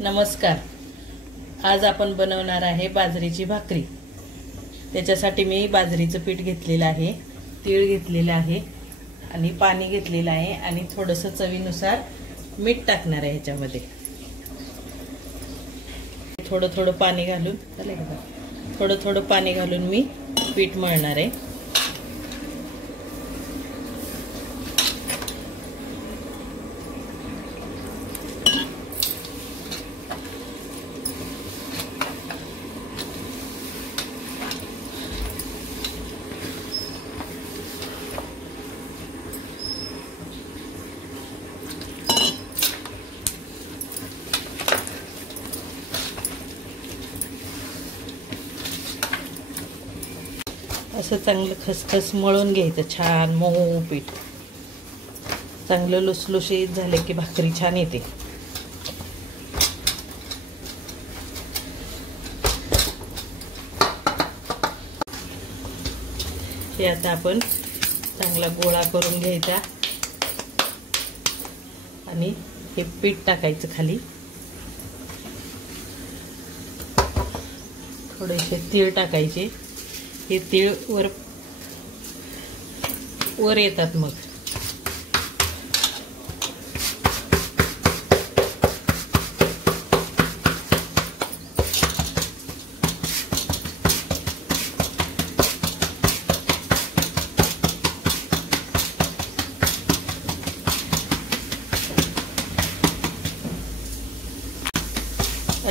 नमस्कार. आज आपण बनवणार आहे बाजरीची भाकरी. त्याच्यासाठी मी बाजरीचं पीठ घेतलेलं आहे, तीळ घेतलेलं आहे आणि पाणी घेतलेलं आहे आणि थोडंसं चवीनुसार मीठ टाकणार आहे ह्याच्यामध्ये. थोडं थोडं पाणी घालून थोडं थोडं पाणी घालून मी पीठ मळणार आहे. असं चांगलं खसखस मळून घ्यायचं, छान मऊ पीठ. चांगलं लुसलुशीत झालं की भाकरी छान येते. हे आता आपण चांगला गोळा करून घ्यायचा आणि हे पीठ टाकायचं खाली. थोडेसे तीळ टाकायचे. हे तीळ वर येतात. मग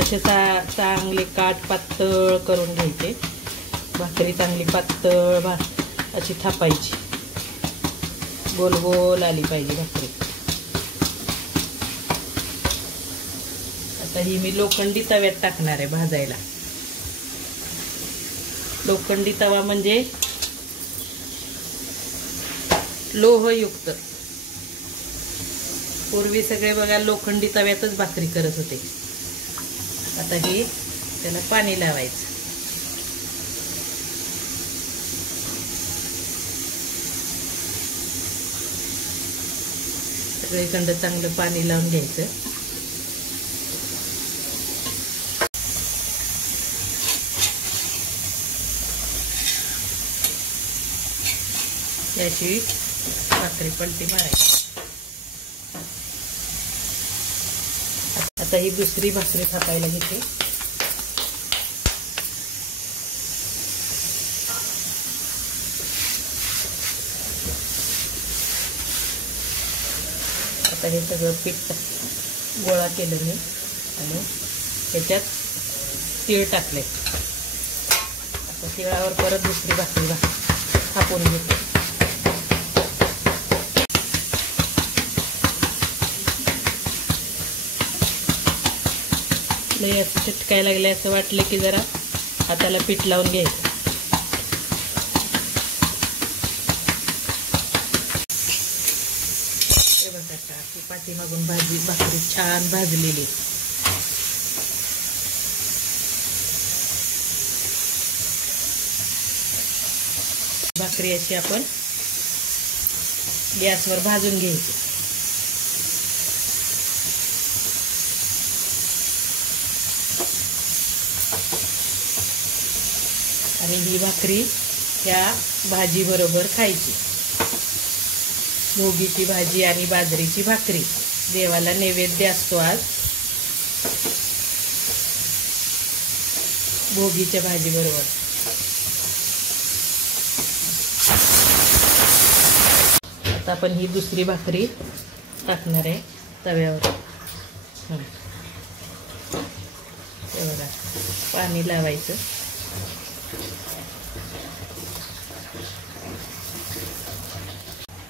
असे चांगले काठ पातळ करून घ्यायचे. भाकरी चांगली पातळ अशी थापायची, गोल गोल आली पाहिजे भाकरी. आता ही मी लोखंडी तव्यात टाकणार आहे भाजायला. लोखंडी तवा म्हणजे लोहयुक्त. पूर्वी सगळे बघा लोखंडी तव्यातच भाकरी करत होते. आता हे त्याला पाणी लावायचं. सगळीकडं चांगलं पाणी लावून घ्यायचं. याची भाकरी पलटी मारायची. आता ही दुसरी भाकरी थापायला घेते. आता हे सगळं पीठ गोळा केलं मी आणि त्याच्यात तीळ टाकले. आता तिळावर परत दुसरी भाकरी थापून घेते. लय असं चिटकायला लागले असं वाटलं की जरा हाताला पीठ लावून घ्यायचं. पाठीमागून भाकरी छान भाजलेली. भाकरी अशी आपण गॅसवर भाजून घ्यायची. आणि ही भाकरी या भाजी बरोबर खायची. भोगीची भाजी आणि बाजरीची भाकरी देवाला नैवेद्य असतो आज. भोगीच्या भाजी बरोबर. आता आपण ही दुसरी भाकरी टाकणार आहे तव्यावर. बघा, पाणी लावायचं.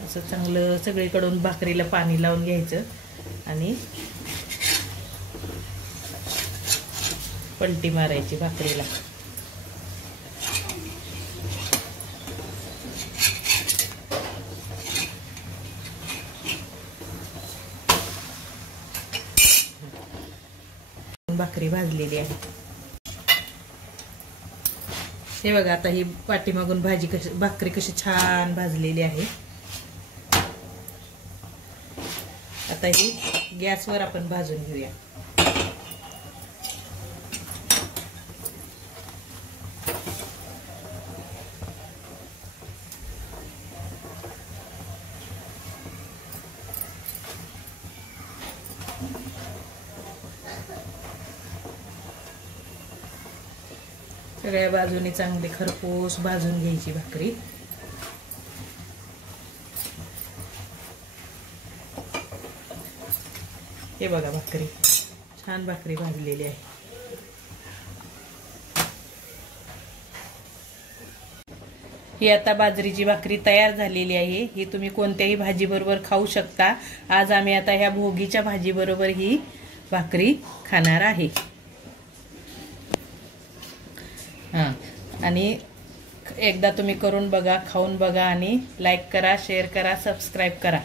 असं चांगलं सगळीकडून भाकरीला पाणी लावून घ्यायचं आणि पलटी मारायची भाकरीला. भाकरी भाजलेली आहे. हे बघा, आता ही पाठीमागून भाकरी कशी छान भाजलेली आहे. आता ही गॅसवर आपण भाजून घेऊया. सगळ्या बाजूने चांगली खरपूस भाजून घ्यायची भाकरी. हे बघा भाकरी छान भाकरी भाजलेली आहे. ही आता बाजरीची भाकरी तयार झालेली आहे. ही तुम्ही कोणत्याही भाजी बरोबर खाऊ शकता. आज आम्ही आता ह्या भोगीच्या भाजी बरोबर ही भाकरी खाणार आहे. आणि एकदा तुम्ही करून बघा, खाऊन बघा आणि लाईक करा, शेअर करा, सबस्क्राईब करा.